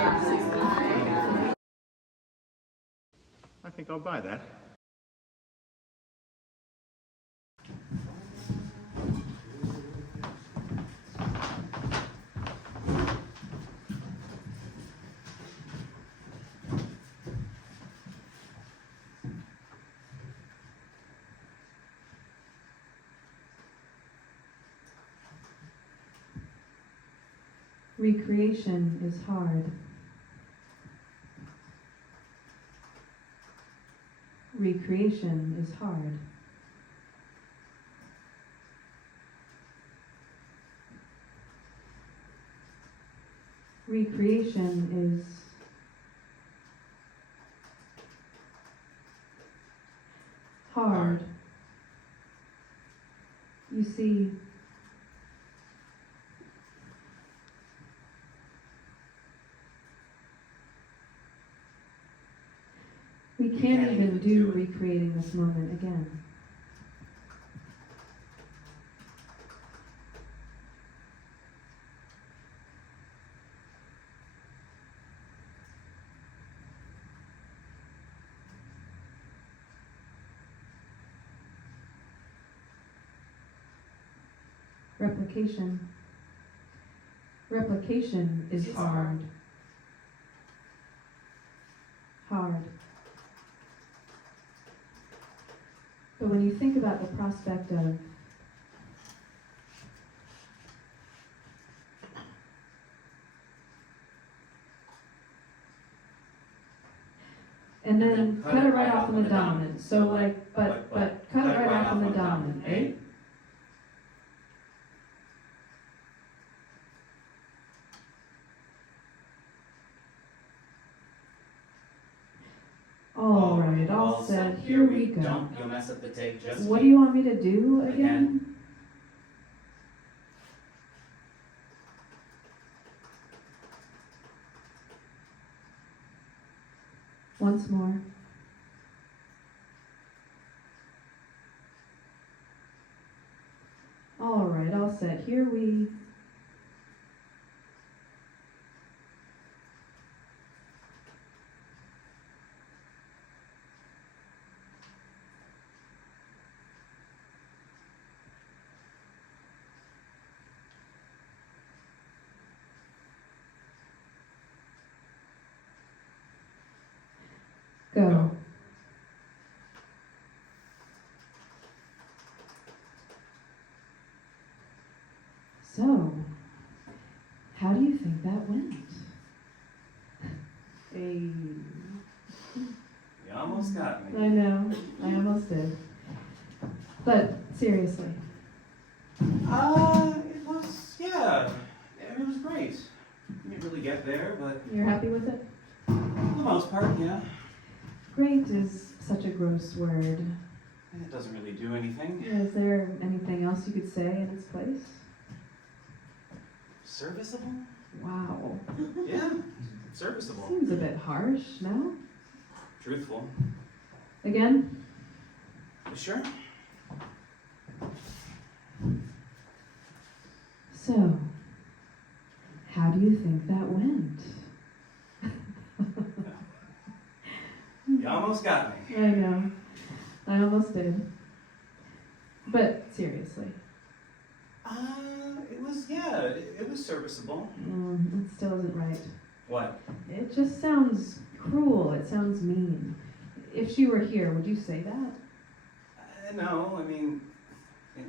I think I'll buy that. Recreation is hard. Recreation is hard. Recreation is hard. You see, we can't even do recreating this moment again. Replication is hard. Hard. But when you think about the prospect of and then cut it right off on the dominant. So like, but cut it right off on the dominant, eh? All right, all set. Here we go. You'll mess up the take. Just what do you want me to do again? Once more. All right, all set. Here we go. So, how do you think that went? You almost got me. I know, I almost did. But seriously. It was great. Didn't really get there, but You're happy with it? for the most part, yeah. Great is such a gross word. It doesn't really do anything. Is there anything else you could say in its place? Serviceable? Wow. Yeah, serviceable. Seems a bit harsh, no? Truthful. Again? Sure. So, how do you think that went? You almost got me. I know. I almost did. But seriously. It was serviceable. It still isn't right. What? It just sounds cruel. It sounds mean. If she were here, would you say that? No,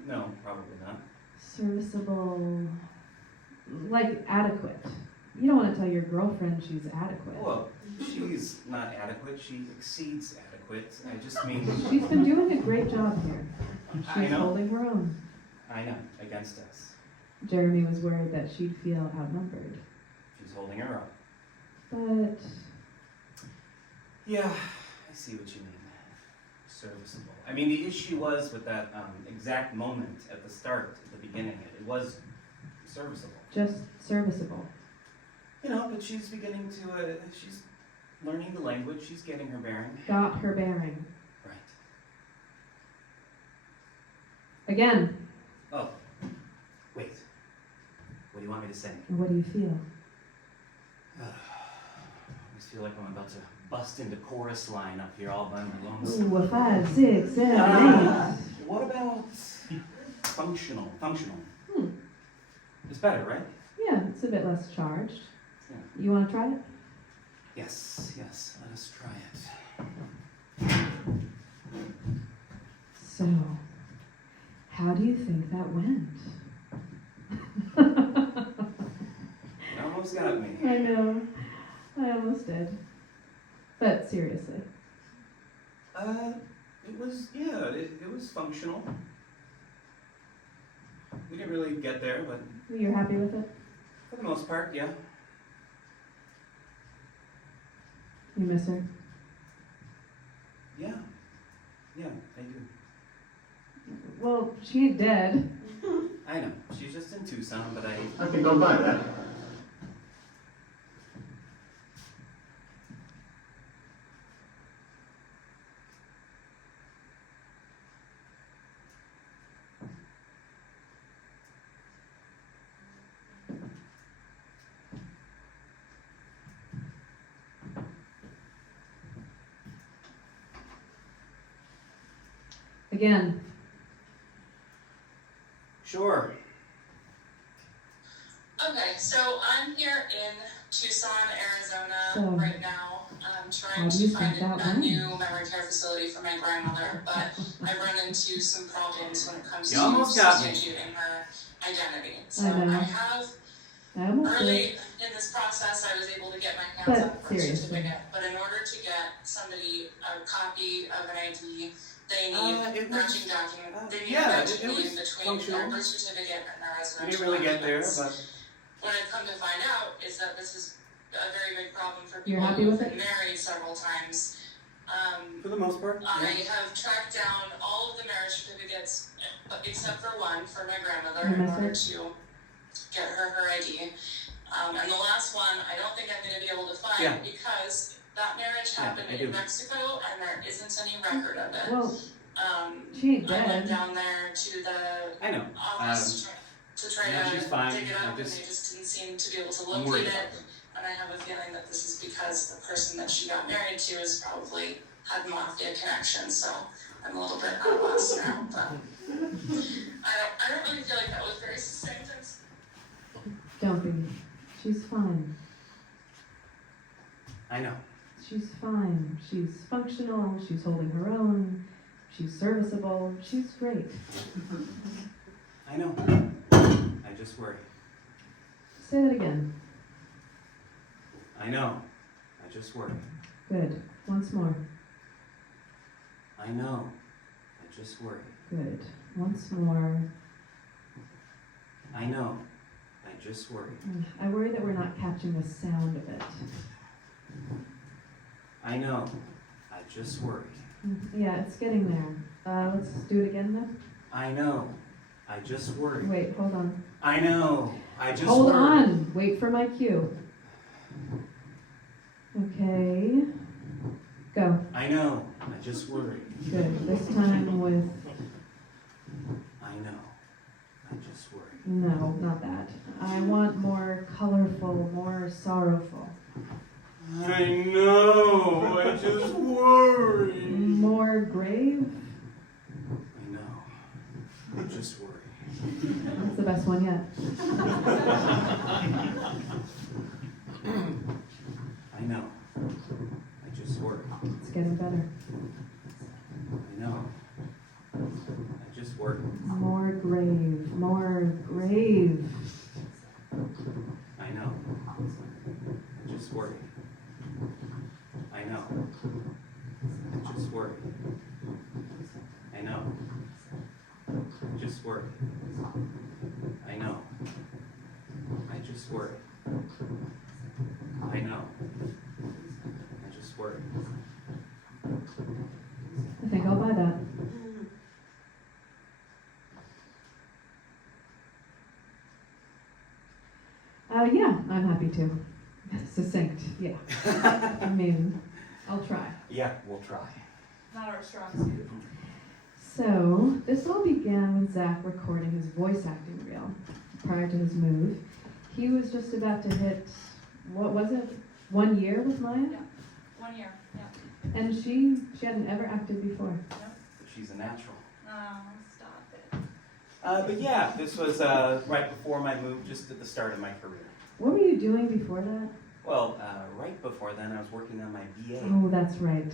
no, probably not. Serviceable, like adequate. You don't want to tell your girlfriend she's adequate. Well, she's not adequate. She exceeds adequate. I just mean... She's been doing a great job here. I She's know. holding her own. I know, against us. Jeremy was worried that she'd feel outnumbered. She's holding her own. But Yeah, I see what you mean. Serviceable. The issue was with that exact moment at the start, at the beginning. It was serviceable. just serviceable. But she's beginning to, she's learning the language. She's getting her bearing. Got her bearing. Right. Again. Oh, wait. What do you want me to say? What do you feel? feel like I'm about to bust into chorus line up here all by my lonesome. Ooh, a 5, 6, 7, 8. What about functional? Hmm. It's better, right? Yeah, it's a bit less charged. Yeah. You want to try it? Yes, let us try it. So, how do you think that went? You almost got me. I know. I almost did. But seriously. It was functional. We didn't really get there, but You're happy with it? for the most part, yeah. You miss her? Yeah, I do. Well, she ain't dead. I know, she's just in Tucson, but I think I'll buy that. Again. Sure. Okay, so I'm here in Tucson, Arizona So, right now. I'm how trying do to you find think that a went? new memory care facility for my grandmother, but I run into some problems when it comes You to almost got me. substituting her identity. So I know. I have I almost early did. in this process, I was able to get my hands But on a birth seriously. certificate. But in order to get somebody a copy of an ID, they need It was- matching document. They need yeah, matching it was in between functional. their birth certificate and their We residential didn't really get there, documents. but What I've come to find out is that this is a very big problem for You're people happy who've with been it? married several times. for the most part, I yeah. have tracked down all of the marriage certificates except for one for my grandmother You in miss order her? to get her ID. And the last one I don't think I'm going to be able to find Yeah. because that marriage Yeah, happened I in do. Mexico and there isn't any record of it. Well, she ain't I went dead. down there to the I know. office to try no, to she's fine. dig it up, I and they just- just didn't seem to be able to I'm worried locate about it. And I have a feeling that this is because the person that she got married to has probably had mafia connections. So I'm a little bit at a loss now, but I don't really feel like that was very succinct. Don't be. She's fine. I know. She's fine. She's functional. She's holding her own. She's serviceable. She's great. I know. I just worry. Say that again. I know. I just worry. Good. Once more. I know. I just worry. Good. Once more. I know. I just worry. I worry that we're not catching the sound of it. I know. I just worry. Yeah, it's getting there. Let's do it again then. I know. I just worry. Wait, hold on. I know. I just Hold worry. on. Wait for my cue. Okay. Go. I know. I just worry. Good. This time with I know. I just worry. no, not that. I want more colorful, more sorrowful, I know. I just worry. more grave. I know. I just worry. That's the best one yet. I know. I just worry. It's getting better. I know. I just worry. More grave, more grave. I know. I just worry. I know. I just worry. I know. I just worry. I know. I just worry. I know. I just worry. I think I'll buy that. Yeah, I'm happy to. Succinct, yeah. I mean, I'll try. Yeah, we'll try. Not our strong suit. So, this all began with Zach recording his voice acting reel prior to his move. He was just about to hit, what was it? 1 year with Maya? Yeah. 1 year, yeah. And she hadn't ever acted before. Yep. But she's a natural. Oh, stop it. But yeah, this was right before my move, just at the start of my career. What were you doing before that? Well, right before then, I was working on my BA. Oh, that's right.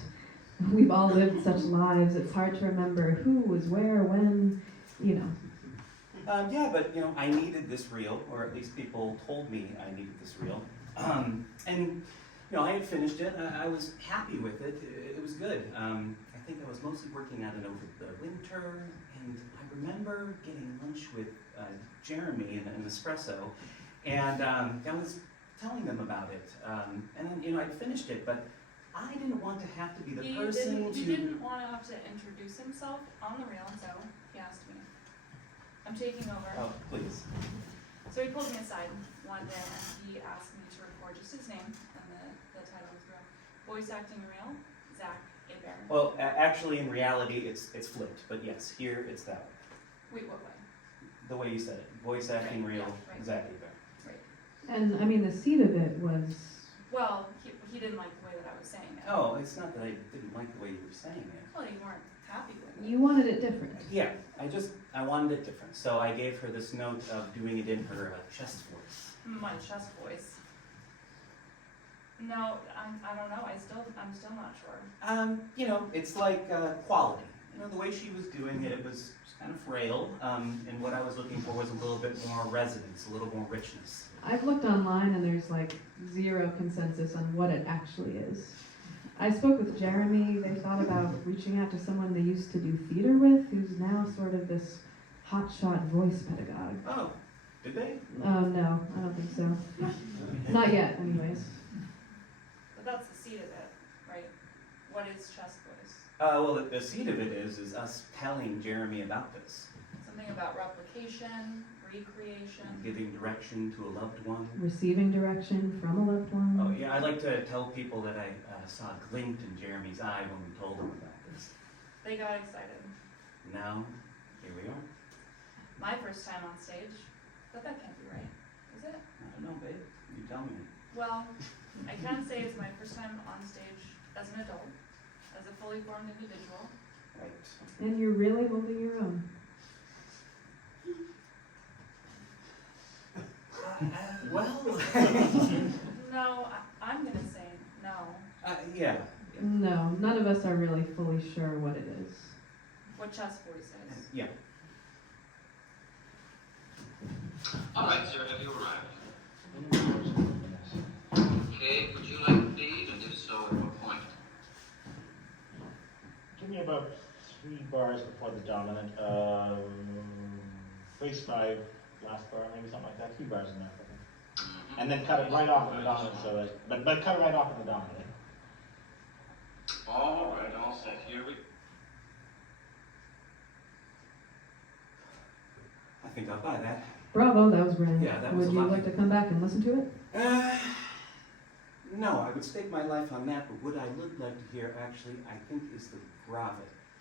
We've all lived such lives, it's hard to remember who was where, when, you know. Yeah, but I needed this reel, or at least people told me I needed this reel. And I had finished it. I was happy with it. It was good. I think I was mostly working on it over the winter, and I remember getting lunch with Jeremy in an espresso, and I was telling them about it. And then I'd finished it, but I didn't want to have to be the person He didn't want to have to introduce himself on the reel, so he asked me. I'm taking over. Oh, please. So he pulled me aside one day and he asked me to record just his name and the title of the reel. Voice acting reel, Zach Hebert. Well, actually, in reality, it's flipped, but yes, here it's that way. Wait, what way? The way you said it. Voice acting Right, reel, yeah, right. exactly there. And I mean, the seed of it was, Well, he didn't like the way that I was saying it. Oh, it's not that I didn't like the way you were saying it. Well, you weren't happy with it. you wanted it different. Yeah, I wanted it different. So I gave her this note of doing it in her chest voice. My chest voice. No, I don't know. I'm still not sure. It's like quality. The way she was doing it, it was kind of frail. And what I was looking for was a little bit more resonance, a little more richness. I've looked online and there's like zero consensus on what it actually is. I spoke with Jeremy. They thought about reaching out to someone they used to do theater with, who's now sort of this hotshot voice pedagogue. Oh, did they? No, I don't think so. Not yet, anyways. But that's the seed of it, right? What is chest voice? Well, the seed of it is us telling Jeremy about this. Something about replication, recreation. Giving direction to a loved one. Receiving direction from a loved one. Oh yeah, I like to tell people that I saw a glint in Jeremy's eye when we told him about this. They got excited. Now, here we are. My first time on stage, but that can't be right, is it? I don't know, babe. You tell me. Well, I can say it's my first time on stage as an adult, as a fully formed individual. Right. And you're really holding your own. Well. No, I'm gonna say no. Yeah. No, none of us are really fully sure what it is. What chest voice is. Yeah. All right, sir, have you arrived? Okay, would you like to lead, and if so, at what point? Give me about 3 bars before the dominant. Base 5, last bar, maybe something like that. 3 bars enough, I think. And then cut it right off in the dominant, but cut it right off in the dominant. All right, all set. Here we I think I'll buy that. Bravo, that was grand. Yeah, that was Would a you lot. like to come back and listen to it? No, I would stake my life on that, but what I would like to hear actually, I think, is the grave.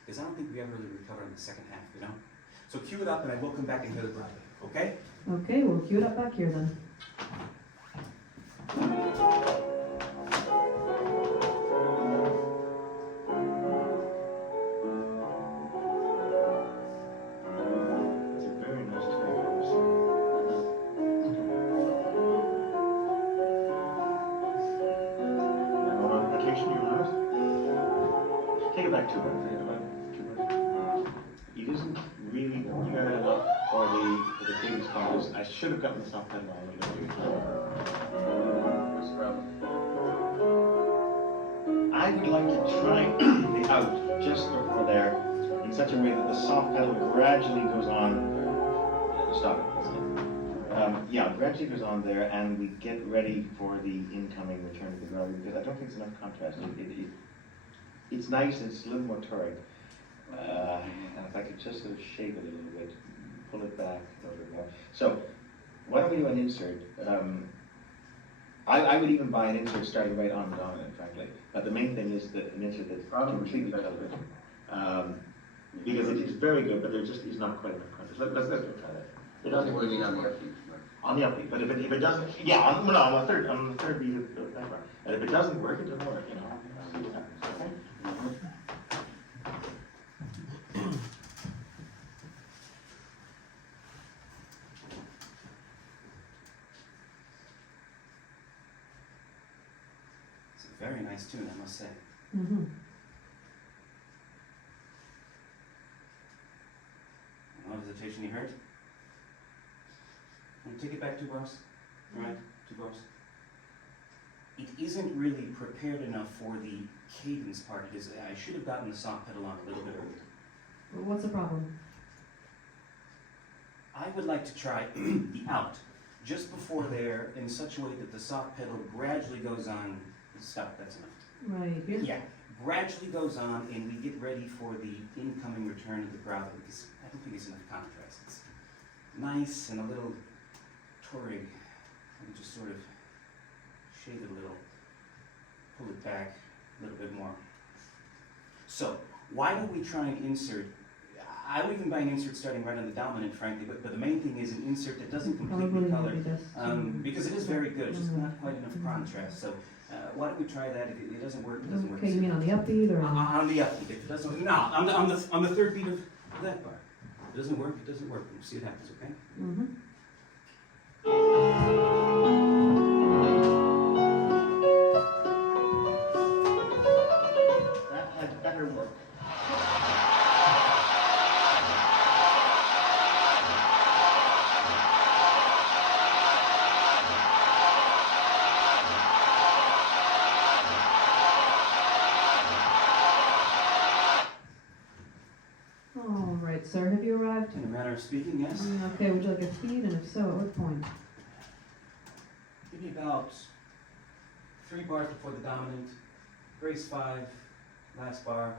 Because I don't think we ever really recovered in the second half, So cue it up and I will come back and hear the grave, okay? Okay, we'll cue it up back here then. It's a very nice toy. And on vacation, you last? Take it back 2 months. Take it back 2 months. It isn't really good enough for the biggest cause. I should have gotten the soft pedal on a little bit. What's the problem? I would like to try the out just for there in such a way that the soft pedal gradually goes on. Stop it. Yeah, gradually goes on there, and we get ready for the incoming return to the gravity, because I don't think it's enough contrast. It's nice, it's a little more toric. And if I could just sort of shape it a little bit, pull it back a little bit more. So, why don't we do an insert? I would even buy an insert starting right on the dominant, frankly. But the main thing is that an insert that's completely relevant. Because it is very good, but there just is not quite enough contrast. Let's try that. What do you mean on your feet? On the upbeat, but if it doesn't, yeah, on the third beat of that bar. And if it doesn't work, it doesn't work, you know. See what happens, okay? It's a very nice tune, I must say. Mm-hmm. No hesitation, you heard? And take it back 2 bars. All right, 2 bars. It isn't really prepared enough for the cadence part. It is, I should have gotten the soft pedal on a little bit earlier. Well, what's the problem? I would like to try the out just before there in such a way that the soft pedal gradually goes on. Stop, that's enough. Right here? Yeah, gradually goes on and we get ready for the incoming return of the crowd because I don't think it's enough contrast. It's nice and a little touring. And just sort of shade it a little, pull it back a little bit more. So, why don't we try and insert, I would even buy an insert starting right on the dominant, frankly, but the main thing is an insert that doesn't completely Probably color, maybe that's because it is very good, just not quite enough contrast. So, why don't we try that? If it doesn't work, it doesn't work. Okay, you mean on the upbeat or on? On the upbeat. If it doesn't, no, on the third beat of that bar. If it doesn't work, it doesn't work. We'll see what happens, okay? Mm-hmm. That had better work. All right, sir, have you arrived? In a manner of speaking, yes. Okay, would you like a feed, and if so, at what point? Give me about 3 bars before the dominant, grace 5, last bar.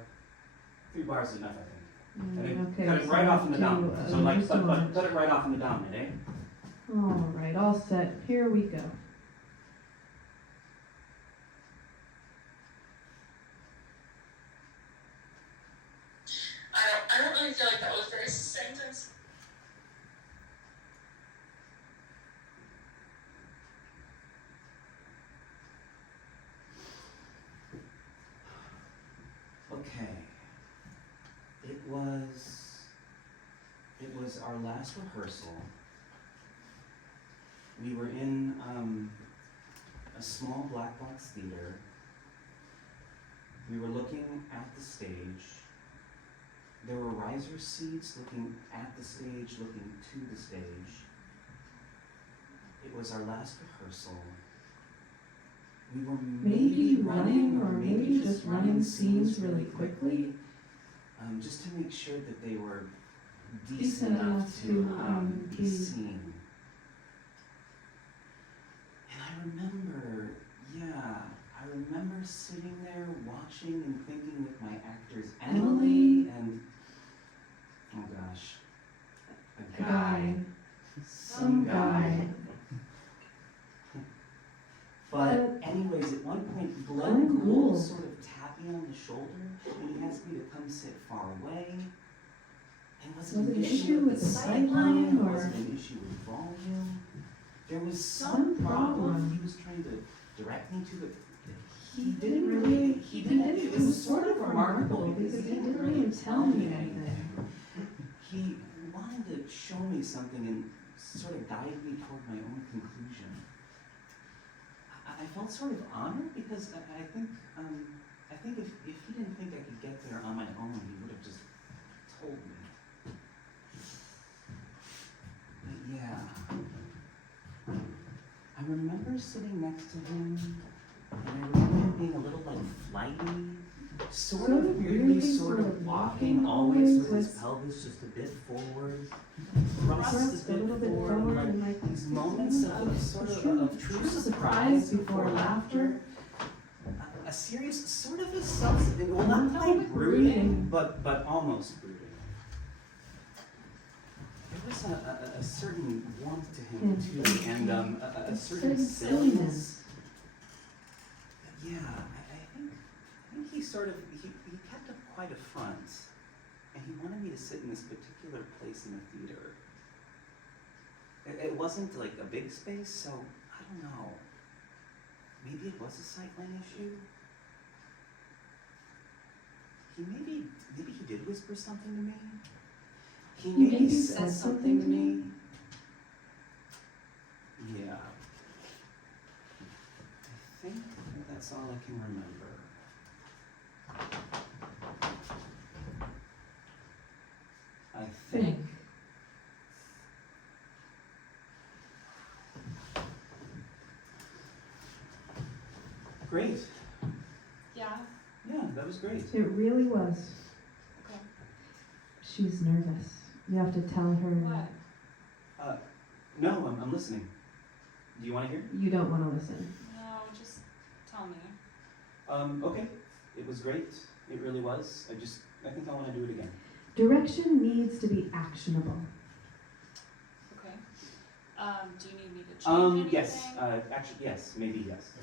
3 bars is enough, I think. And then Okay, cut it so right off in the to, dominant. So like, just a but moment. cut it right off in the dominant, eh? All right, all set. Here we go. I don't really feel like that was very succinct. Okay. It was our last rehearsal. We were in a small black box theater. We were looking at the stage. There were riser seats looking at the stage, looking to the stage. It was our last rehearsal. We were maybe running or maybe just running scenes really quickly, just to make sure that they were decent enough to be seen. And I remember sitting there watching and thinking with my actors Emily and, oh gosh, a guy, some guy. But anyways, at one point, Glenn Gould sort of tapped me on the shoulder and he asked me to come sit far away. And was it an issue with the sightline or was it an issue with volume? There was some problem he was trying to direct me to, but he didn't, it was sort of remarkable because he didn't really tell me anything. He wanted to show me something and sort of guide me toward my own conclusion. I felt sort of honored because I think if he didn't think I could get there on my own, he would have just told me. But yeah, I remember sitting next to him, and I remember him being a little like flighty, sort of weirdly, sort of walking always with his pelvis just a bit forward, thrust a bit forward, and like these moments of sort of true surprise before laughter. A serious, sort of a well, not quite brooding, but almost brooding. There was a certain warmth to him too, and a certain silliness. But yeah, I think he sort of, he kept up quite a front, and he wanted me to sit in this particular place in the theater. It wasn't like a big space, so I don't know. Maybe it was a sightline issue. Maybe he did whisper something to me. He maybe said something to me. Yeah. I think that's all I can remember. I think. Great. Yeah? Yeah, that was great. It really was. Okay. She's nervous. You have to tell her. What? No, I'm listening. Do you want to hear? You don't want to listen. No, just tell me. Okay. It was great. It really was. I think I want to do it again. Direction needs to be actionable. Okay. Do you need me to change anything? Yes. Actually, yes. Maybe yes.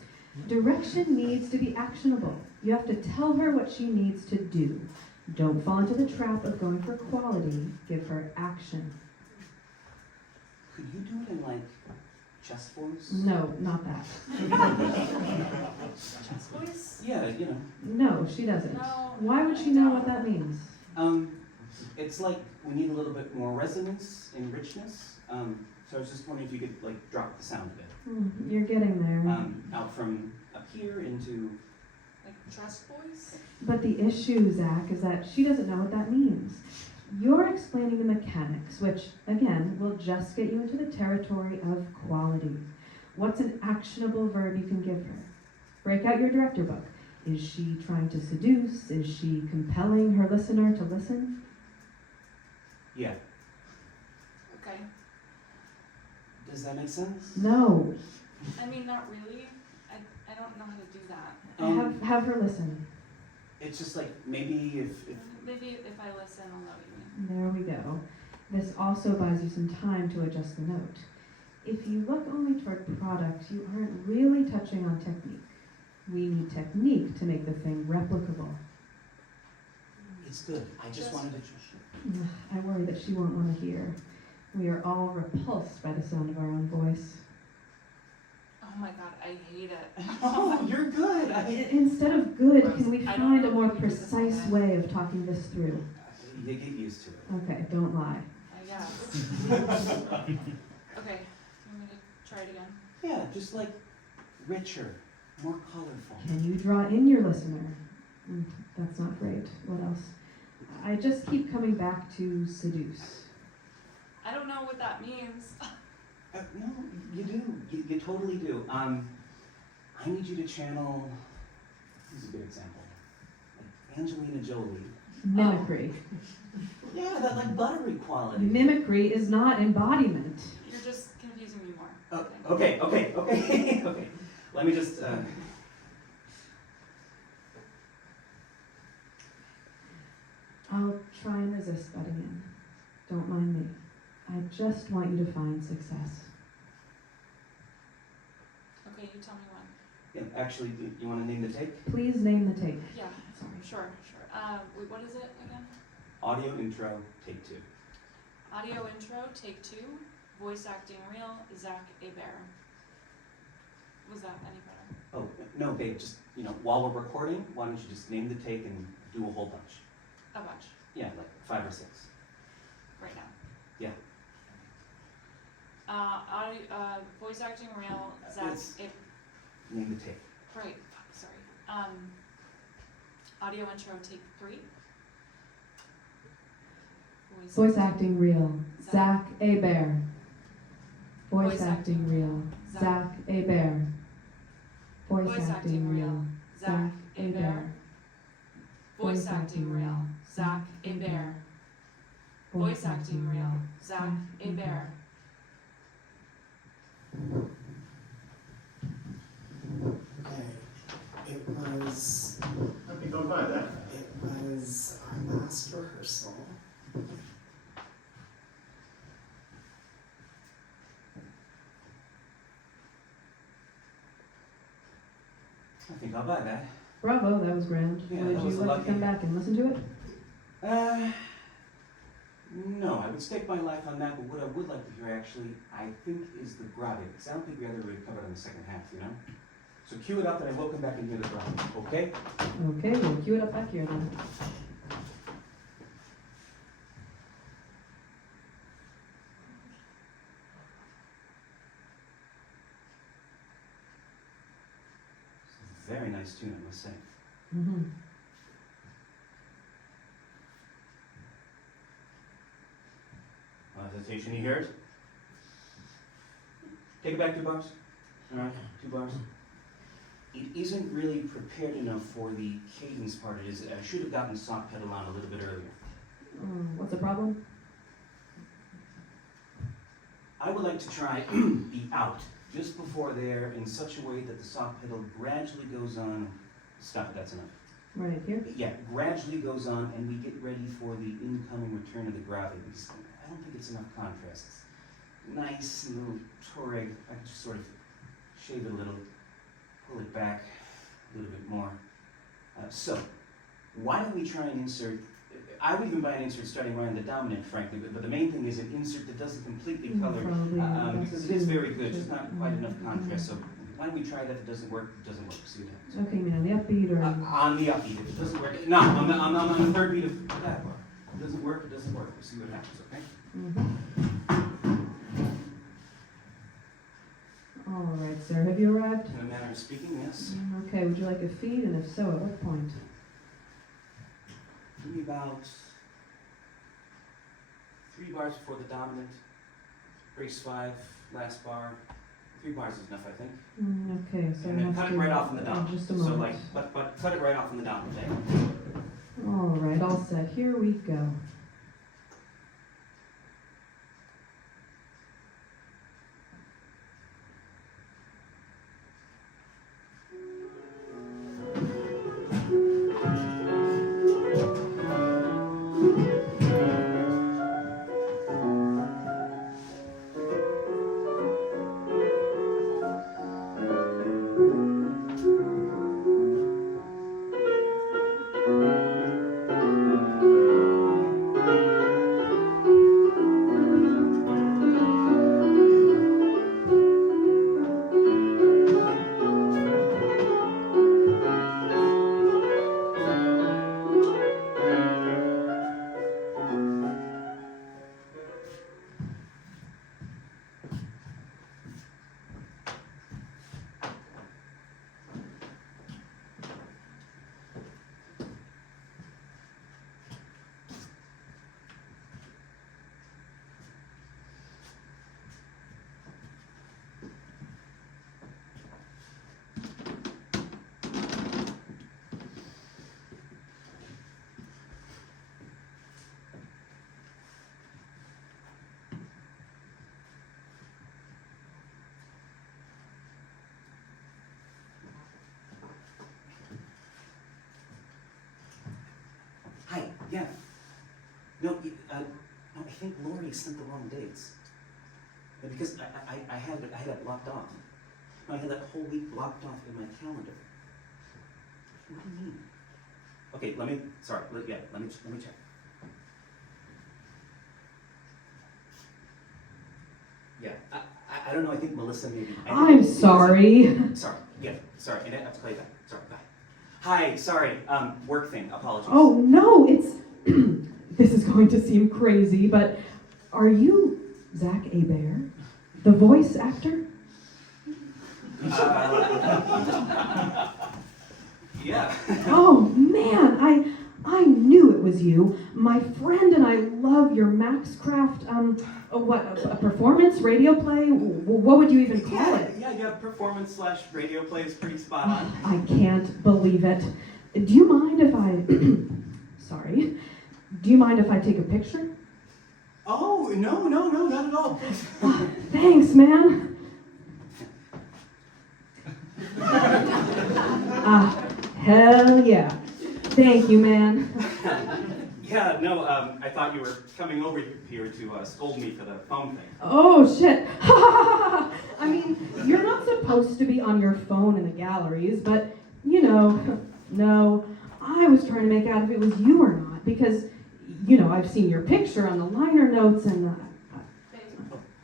Direction needs to be actionable. You have to tell her what she needs to do. Don't fall into the trap of going for quality. Give her action. Could you do it in like chest voice? No, not that. Chest voice? Yeah, you know. No, she doesn't. No. Why would she know what that means? It's like we need a little bit more resonance and richness. So I was just wondering if you could like drop the sound a bit. You're getting there. Out from up here into. Like chest voice? But the issue, Zach, is that she doesn't know what that means. You're explaining the mechanics, which, again, will just get you into the territory of quality. What's an actionable verb you can give her? Break out your director book. Is she trying to seduce? Is she compelling her listener to listen? Yeah. Okay. Does that make sense? No. I mean, not really. I don't know how to do that. Have her listen. It's just like maybe if Maybe if I listen, I'll know what you mean. There we go. This also buys you some time to adjust the note. If you look only toward product, you aren't really touching on technique. We need technique to make the thing replicable. it's good. I just wanted to. I worry that she won't want to hear. We are all repulsed by the sound of our own voice. Oh my god, I hate it. Oh, you're good. Instead of good, can we I don't find know a more if we do this precise again. way of talking this through? You get used to it. Okay, don't lie. I guess. Okay, do you want me to try it again? Yeah, just like richer, more colorful. Can you draw in your listener? That's not great. What else? I just keep coming back to seduce. I don't know what that means. No, you do. You totally do. I need you to channel. Here's a good example. Like Angelina Jolie. Mimicry. Yeah, that like buttery quality. Mimicry is not embodiment. You're just confusing me more. Oh, okay. Okay. Let me just. I'll try and resist butting in. Don't mind me. I just want you to find success. Okay, you tell me when. Yeah, actually, do you want to name the take? Please name the take. Yeah, sure. Wait, what is it again? Audio intro, take 2. Audio intro, take 2. Voice acting reel, Zach Hebert. Was that any better? Oh, no, babe, just, while we're recording, why don't you just name the take and do a whole bunch? A bunch, Yeah, like 5 or 6. right now. Yeah. Voice acting reel, Zach It's- Name the take. Right, sorry. Audio intro, take 3. Voice acting reel. Zach Hebert. Voice acting reel. Zach Hebert. Voice acting reel. Zach Hebert. Voice acting reel, Zach Hebert. Voice acting reel, Zach Hebert. Okay, it was Okay, don't buy that. our last rehearsal. I think I'll buy that. Bravo, that was grand. Yeah, Would that you was like lucky. to come back and listen to it? No, I would stake my life on that, but what I would like to hear actually, I think, is the grave, because I don't think we ever really covered on the second half, you know? So cue it up and I will come back and hear the grave, okay? Okay, we'll cue it up back here then. It's a very nice tune, I must say. Mm-hmm. Hesitation, you hear it? Take it back 2 bars. All right, 2 bars. It isn't really prepared enough for the cadence part. It is. I should have gotten the soft pedal on a little bit earlier. What's the problem? I would like to try the out just before there in such a way that the soft pedal gradually goes on. Stop it, that's enough. Right here? Yeah, gradually goes on and we get ready for the incoming return of the grave. Because I don't think it's enough contrast. It's nice little toreg. I can just sort of shave it a little, pull it back a little bit more. So, why don't we try and insert, I would even buy an insert starting right on the dominant, frankly, but the main thing is an insert that doesn't completely color, Probably, because it is very good, just not quite enough contrast. So why don't we try that? If it doesn't work, it doesn't work. See what happens. Okay, you mean on the upbeat or On the upbeat, if it doesn't work, no, on the third beat of that bar. If it doesn't work, it doesn't work. We'll see what happens, okay? All right, sir. Have you arrived? In a manner of speaking, yes. Okay, would you like a feed? And if so, at what point? Give me about 3 bars before the dominant. Brace 5, last bar. 3 bars is enough, I think. Okay, so And I then have cut to it right off on the dominant. just a So moment. but cut it right off on the dominant. Okay? All right, all set. Here we go. Hi, yeah. No, I think Lori sent the wrong dates. Because I had it blocked off. I had that whole week blocked off in my calendar. What do you mean? Okay, let me check. Yeah, I don't know, I think Melissa maybe. I'm sorry. Sorry, and I have to play that. Sorry, bye. Hi, sorry, work thing, apologies. Oh, no, it's... This is going to seem crazy, but are you Zach Hebert, the voice actor? Yeah. Oh, man, I knew it was you. My friend and I love your Maxcraft, a performance, radio play? What would you even call it? Yeah, performance/radio play is pretty spot on. I can't believe it. Do you mind if I... Sorry. Do you mind if I take a picture? Oh, no, not at all. Thanks, man. Hell yeah. Thank you, man. Yeah, no, I thought you were coming over here to scold me for the phone thing. Oh, shit. I mean, you're not supposed to be on your phone in the galleries, but, you know, no, I was trying to make out if it was you or not, because you know, I've seen your picture on the liner notes and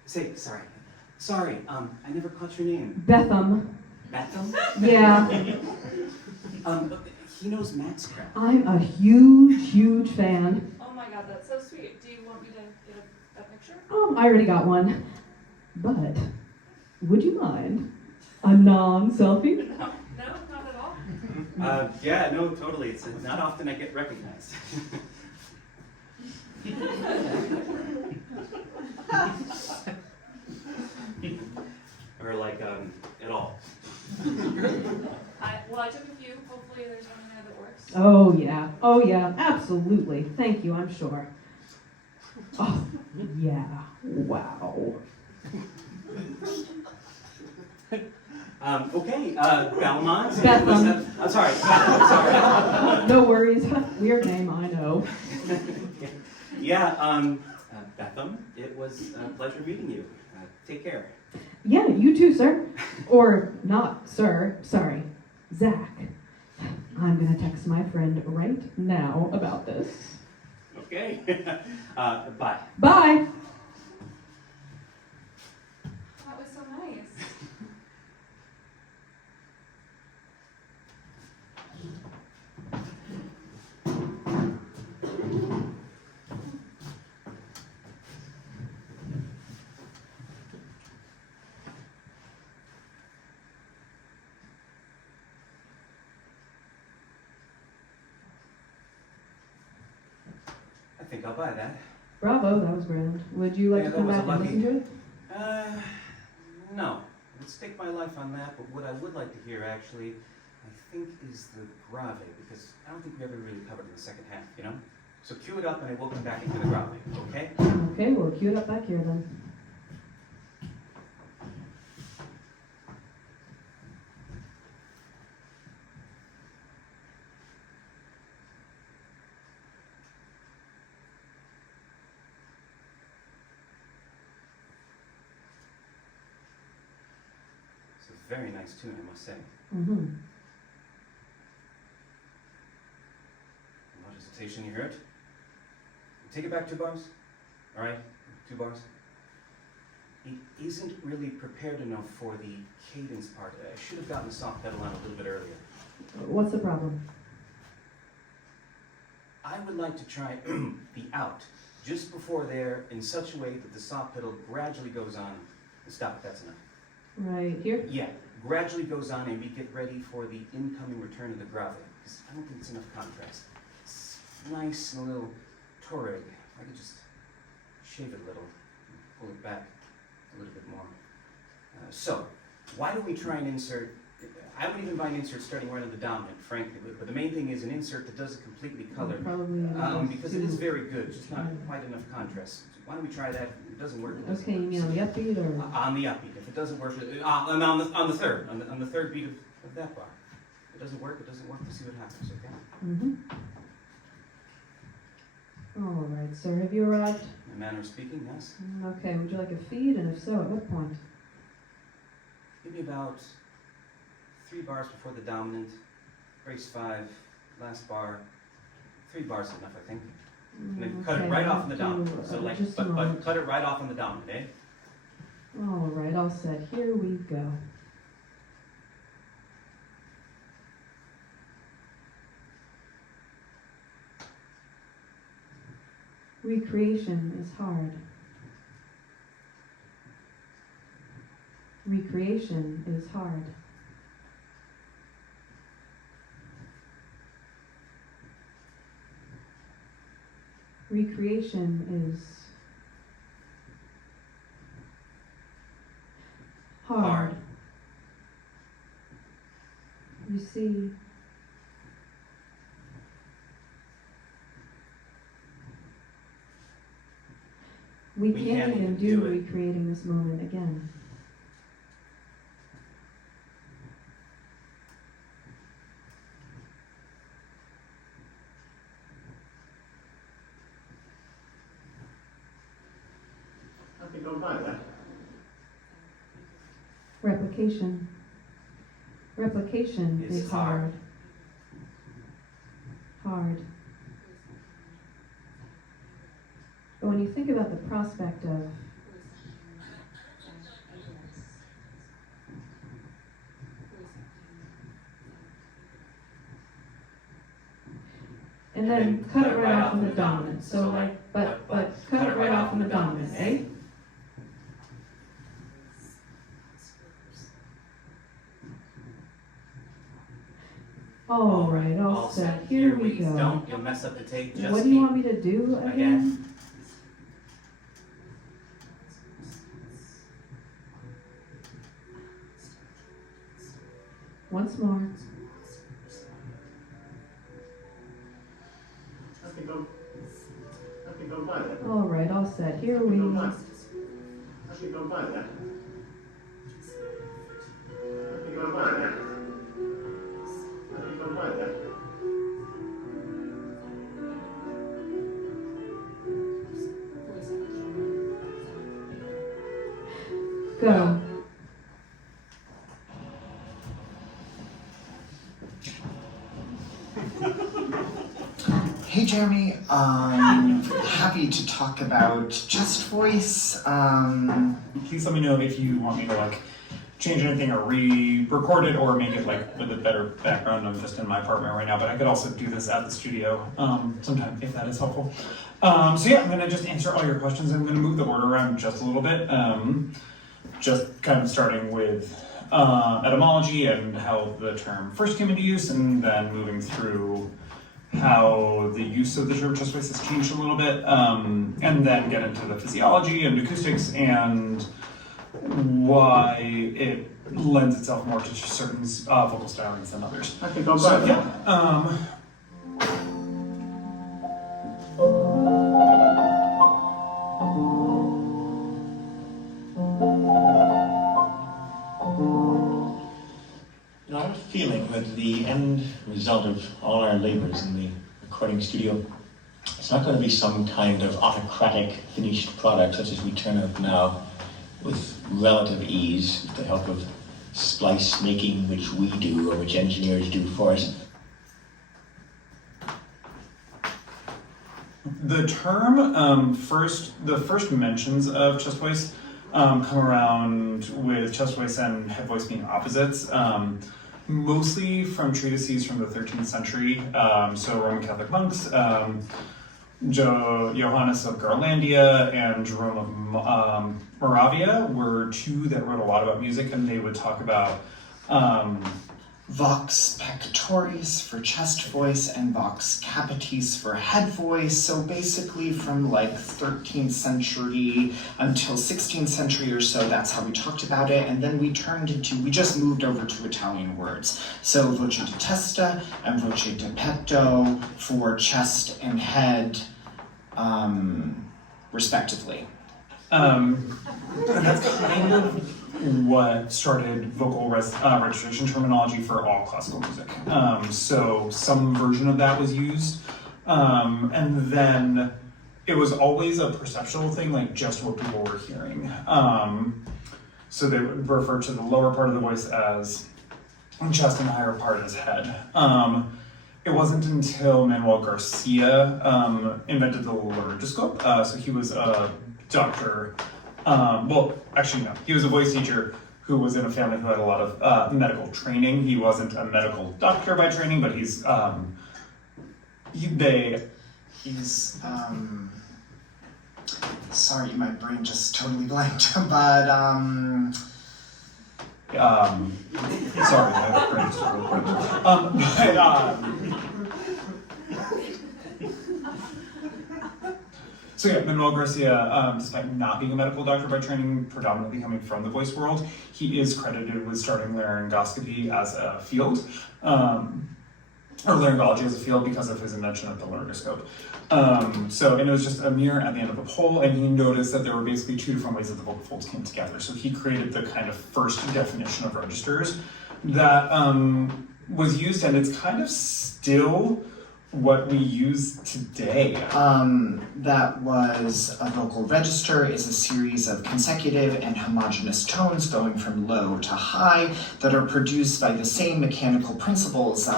Say, sorry, I never caught your name. Betham. Betham? Yeah, He knows Matt's crap. I'm a huge fan. Oh my god, that's so sweet. Do you want me to get a picture? I already got one. But would you mind a non-selfie? No, not at all. Yeah, no, totally. It's not often I get recognized. Or like, at all. I took a few. Hopefully there's one in there that works. Oh yeah, absolutely. Thank you, I'm sure. Oh, yeah, wow. Okay, Belmont. Betham. I'm sorry, Betham, sorry. No worries, weird name, I know. Yeah, Betham, it was a pleasure meeting you. Take care. Yeah, you too, sir. Or not, sir. Sorry, Zach. I'm gonna text my friend right now about this. Okay. Bye. Bye. That was so nice. I think I'll buy that. Bravo, that was grand. Would you like Yeah, to come that back was and a listen to it? No. I'd stake my life on that, but what I would like to hear actually, I think, is the grave, because I don't think we ever really covered in the second half, you know? So cue it up and I will come back into the grave, okay? Okay, we'll cue it up back here then. It's a very nice tune, I must say. Mm-hmm. No hesitation, you hear it? Take it back 2 bars. All right, 2 bars. He isn't really prepared enough for the cadence part. I should have gotten the soft pedal on a little bit earlier. What's the problem? I would like to try the out just before there in such a way that the soft pedal gradually goes on. Stop it, that's enough. Right here? Yeah, gradually goes on and we get ready for the incoming return of the grave. Because I don't think it's enough contrast. It's nice and a little torrid. I could just shave it a little, pull it back a little bit more. So, why don't we try and insert, I would even buy an insert starting right on the dominant, frankly, but the main thing is an insert that doesn't completely color, Probably. because it is very good, just not quite enough contrast. Why don't we try that? If it doesn't work, it doesn't Okay, you work. mean on the upbeat or? On the upbeat. If it doesn't work, on the third beat of that bar. If it doesn't work, it doesn't work. We'll see what happens, okay? Mm-hmm. All right, sir, have you arrived? In a manner of speaking, yes. Okay, would you like a feed, and if so, at what point? Give me about 3 bars before the dominant, brace 5, last bar. 3 bars is enough, I think. And then cut it Okay, right I'll off on the do, dominant. So like, just a but moment. cut it right off on the dominant, eh? All right, all set. Here we go. Recreation is hard. Recreation is hard. Recreation is hard. Hard. You see, we can't even do it. recreating this moment again. I think I'll buy that. Replication. Replication It's is hard. hard. Hard. But when you think about the prospect of and then cut it right off in the dominant. So like, but cut it right off in the dominant, eh? All right, all set. Here we go. Don't, you'll mess up the tape. Just What do you want me to do again? Once more. All right, all set. Here we go. Go. Hey Jeremy, happy to talk about Just Voice. Please let me know if you want me to like change anything or re-record it or make it like with a better background. I'm just in my apartment right now, but I could also do this at the studio sometime if that is helpful. So yeah, I'm gonna just answer all your questions. I'm gonna move the order around just a little bit. Just kind of starting with etymology and how the term first came into use, and then moving through how the use of the term just voice has changed a little bit, and then get into the physiology and acoustics and why it lends itself more to certain vocal stylings than others. I think I'll So buy that. yeah. You know, I have a feeling that the end result of all our labors in the recording studio, it's not going to be some kind of autocratic finished product such as we turn out now with relative ease with the help of splice making, which we do or which engineers do for us. The term the first mentions of chest voice come around with chest voice and head voice being opposites, mostly from treatises from the 13th century. So Roman Catholic monks, Johannes of Garlandia and Jerome of Moravia were two that wrote a lot about music, and they would talk about Vox pectoris for chest voice and vox capitis for head voice. So basically from like 13th century until 16th century or so, that's how we talked about it. And then we just moved over to Italian words. So voce di testa and voce di petto for chest and head, respectively. And that's kind of what started vocal registration terminology for all classical music. So some version of that was used. And then it was always a perceptual thing, like just what people were hearing. So they would refer to the lower part of the voice as chest and the higher part as head. It wasn't until Manuel Garcia invented the laryngoscope. So he was a doctor. He was a voice teacher who was in a family who had a lot of medical training. He wasn't a medical doctor by training, but he's sorry, my brain just totally blanked, but sorry, my brain's totally blanked. So yeah, Manuel Garcia, despite not being a medical doctor by training, predominantly coming from the voice world, he is credited with starting laryngoscopy as a field, or laryngology as a field because of his invention of the laryngoscope. And it was just a mirror at the end of a pole, and he noticed that there were basically two different ways that the vocal folds came together. So he created the kind of first definition of registers that was used, and it's kind of still what we use today. That was a vocal register is a series of consecutive and homogeneous tones going from low to high that are produced by the same mechanical principles.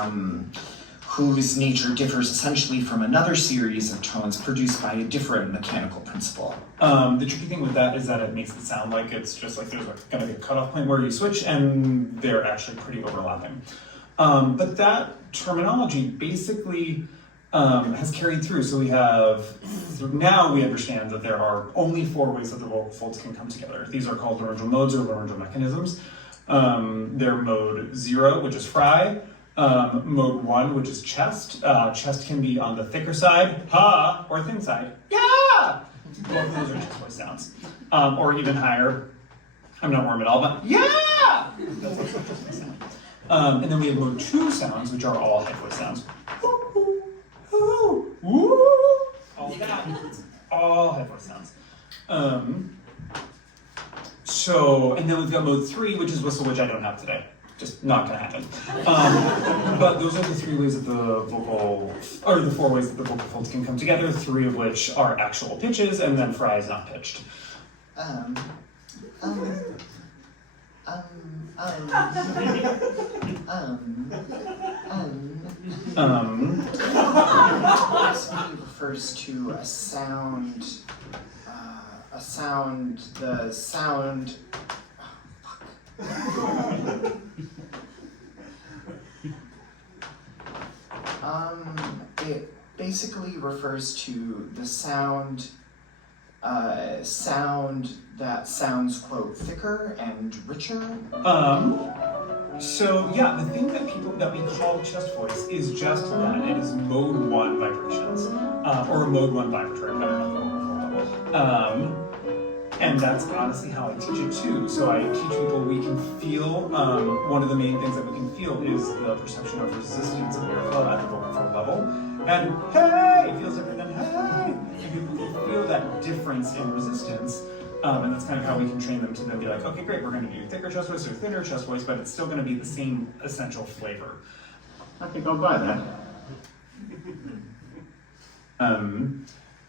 whose nature differs essentially from another series of tones produced by a different mechanical principle. The tricky thing with that is that it makes it sound like it's just like there's gonna be a cutoff point where you switch, and they're actually pretty overlapping. But that terminology basically has carried through. So now we understand that there are only 4 ways that the vocal folds can come together. These are called laryngeal modes or laryngeal mechanisms. They're mode 0, which is fry, mode 1, which is chest. Chest can be on the thicker side, ha, or thin side, yeah! Both of those are chest voice sounds. Or even higher, I'm not warm at all, but yeah! That's also a chest voice sound. And then we have mode 2 sounds, which are all head voice sounds. Woo! All that. All head voice sounds. And then we've got mode 3, which is whistle, which I don't have today. Just not gonna happen. But those are the 3 ways that the vocal, or the 4 ways that the vocal folds can come together, 3 of which are actual pitches, and then fry is not pitched. Basically refers to a sound, the sound, it basically refers to the sound that sounds, quote, thicker and richer. So yeah, the thing that we call chest voice is just that. It is mode 1 vibrations, or a mode 1 vibratory pattern on the vocal fold level. And that's honestly how I teach it too. So I teach people we can feel, one of the main things that we can feel is the perception of resistance of airflow at the vocal fold level. And hey, it feels different than hey. And people can feel that difference in resistance. And that's kind of how we can train them to then be like, okay, great, we're going to do thicker chest voice or thinner chest voice, but it's still going to be the same essential flavor. I think I'll buy that.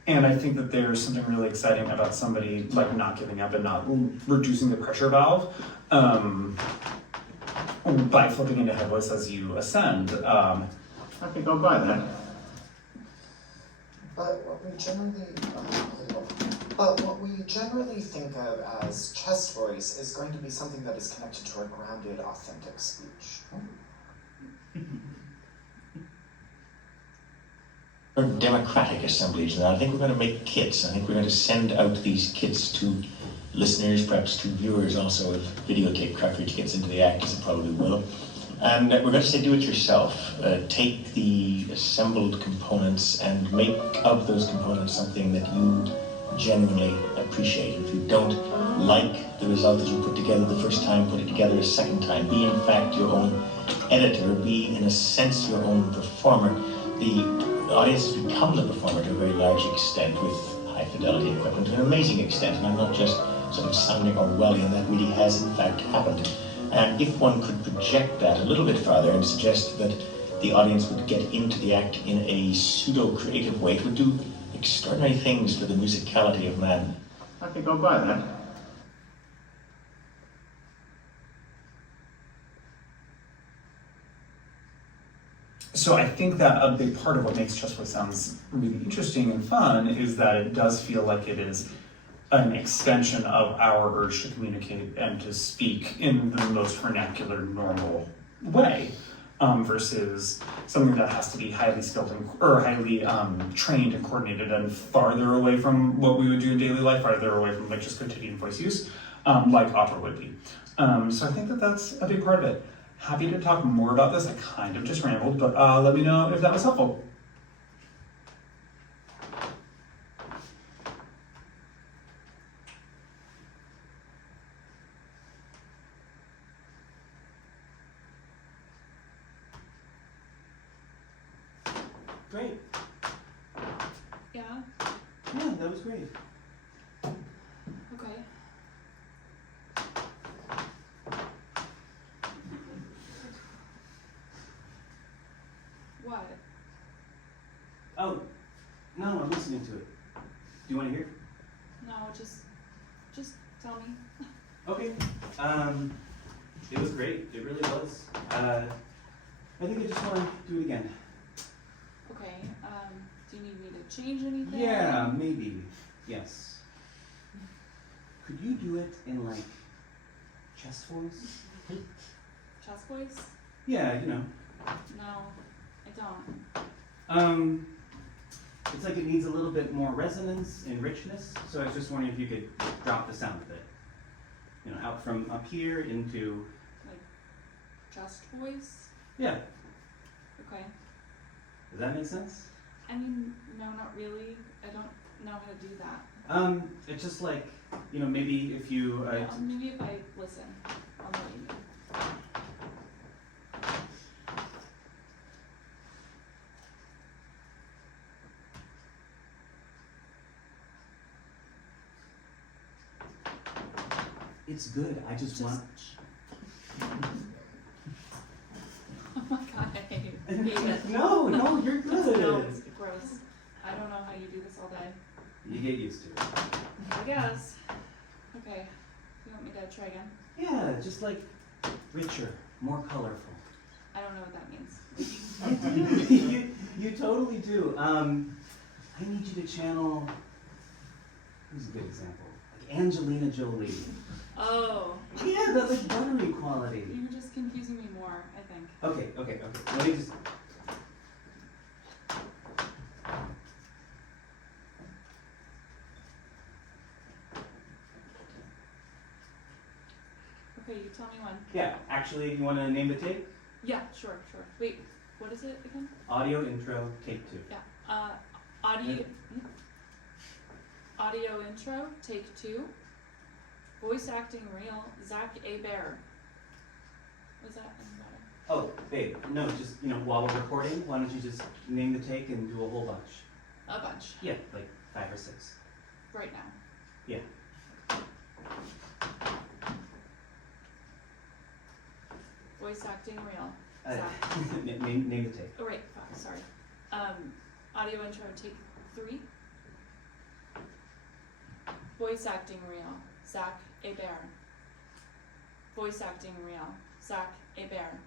And I think that there's something really exciting about somebody like not giving up and not reducing the pressure valve by flipping into head voice as you ascend. I think I'll buy that. But what we generally think of as chest voice is going to be something that is connected to our grounded, authentic speech. We're democratic assemblies, and I think we're going to make kits. I think we're going to send out these kits to listeners, perhaps to viewers also, if videotape cartridge gets into the act, as it probably will. And we're going to say do it yourself. Take the assembled components and make of those components something that you genuinely appreciate. If you don't like the result that you put together the first time, put it together a second time. Be in fact your own editor, be in a sense your own performer. The audience has become the performer to a very large extent with high fidelity equipment to an amazing extent, and I'm not just sort of sounding Orwellian, that really has in fact happened. And if one could project that a little bit farther and suggest that the audience would get into the act in a pseudo-creative way, it would do extraordinary things for the musicality of man. I think I'll buy that. So I think that a big part of what makes chest voice sounds really interesting and fun is that it does feel like it is an extension of our urge to communicate and to speak in the most vernacular, normal way, versus something that has to be highly skilled or highly trained and coordinated and farther away from what we would do in daily life, farther away from like just quotidian voice use, like opera would be. So I think that that's a big part of it. Happy to talk more about this. I kind of just rambled, but let me know if that was helpful. Great. Yeah, Yeah, that was great. okay. What? Oh, no, I'm listening to it. Do you want to hear? No, just tell me. Okay. It was great. It really was. I think I just want to do it again. Do you need me to change anything? Yeah, maybe. Yes. Could you do it in like chest voice? Chest voice? Yeah, you know. No, I don't. It's like it needs a little bit more resonance and richness. So I was just wondering if you could drop the sound a bit. You know, out from up here into, Like, chest voice? yeah. Okay. Does that make sense? I mean, no, not really. I don't know how to do that. It's just like, you know, maybe if you, Maybe if I listen, I'll let you know. it's good. I just want. Oh my god, I hate it. No, you're good. No, it's gross. I don't know how you do this all day. You get used to it. I guess. Okay. You want me to try again? Yeah, just like richer, more colorful. I don't know what that means. you totally do. I need you to channel. Who's a good example? Like Angelina Jolie. Oh, Yeah, the like buttery quality. you're just confusing me more, I think. Okay. Let me just. Okay, you tell me when. Yeah, actually, you want to name the tape? Yeah, sure. Wait, what is it again? Audio intro, take 2. Yeah. Audio. Audio intro, take 2. Voice acting real, Zach Hebert. Was that any better? Oh, babe, no, just, you know, while we're recording, why don't you just name the take and do a whole bunch? A bunch. Yeah, like 5 or 6. Right now. Yeah. Voice acting real, Zach. Name the take. Oh, right, fuck, sorry. Audio intro, take 3. Voice acting real, Zach Hebert. Voice acting real, Zach Hebert.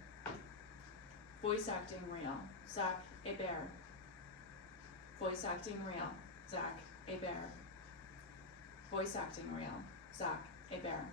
Voice acting real, Zach Hebert. Voice acting real, Zach Hebert. Voice acting real, Zach Hebert.